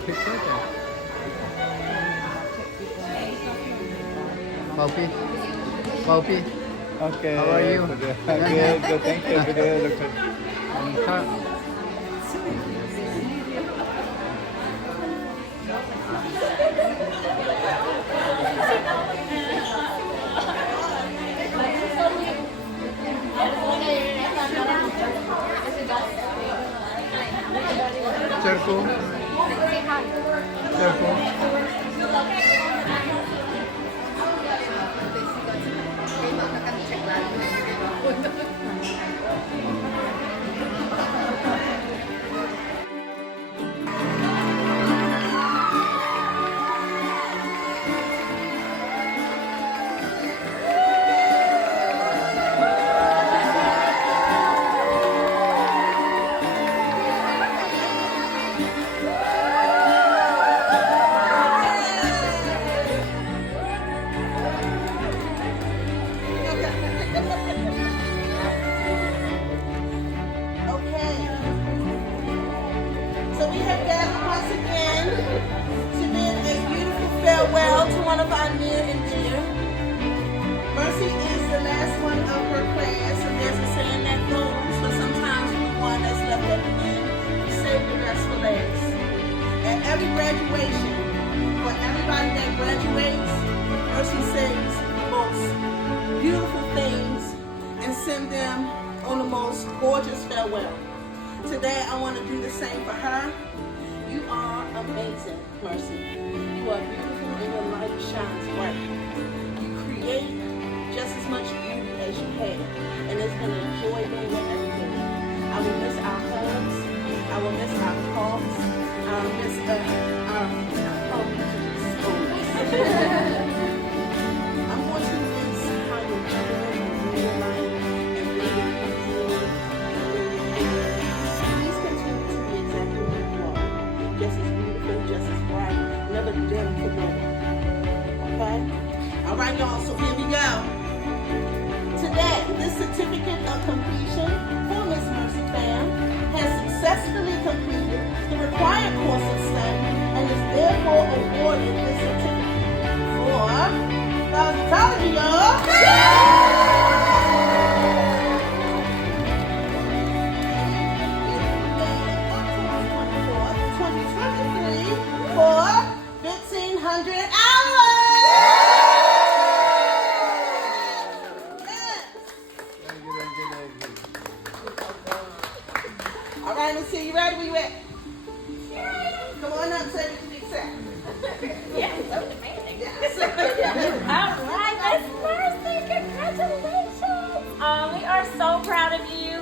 picture. Maupi. Maupi. Okay. How are you? Good. Good. Thank you. Good. Doctor. Circle. Circle. So we have gathered once again to bid a beautiful farewell to one of our near and dear. Mercy is the last one of her class, and there's a saying that goes, but sometimes we're the one that's left at the end. We save the rest for last. At every graduation, for everybody that graduates, Mercy says the most beautiful things and send them on the most gorgeous farewell. Today, I want to do the same for her. You are amazing, Mercy. You are beautiful and your light shines bright. You create just as much beauty as you have, and it's been a joy being here every day. I will miss our hugs. I will miss our talks. I will miss I'm going to miss how you're children and real life and being Please continue to be exactly who you are. Just as beautiful, just as bright, never dim for no one. Okay? All right, y'all, so here we go. Today, this certificate of completion for Miss Mercy Pham has successfully completed the required course of study and is therefore awarded this certificate for cosmetology, y'all. For 1,500 hours! Yes. All right, let's see. You ready? We ready? Come on up, say the big set. Yes, that was amazing. Yes. All right, Miss Mercy, congratulations. We are so proud of you.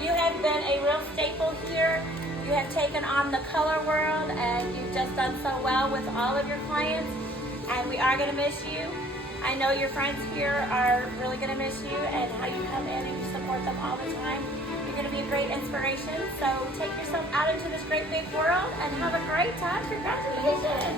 You have been a real staple here. You have taken on the color world, and you've just done so well with all of your clients, and we are going to miss you. I know your friends here are really going to miss you, and how you come in and you support them all the time. You're going to be a great inspiration, so take yourself out into this great big world and have a great time. Congratulations.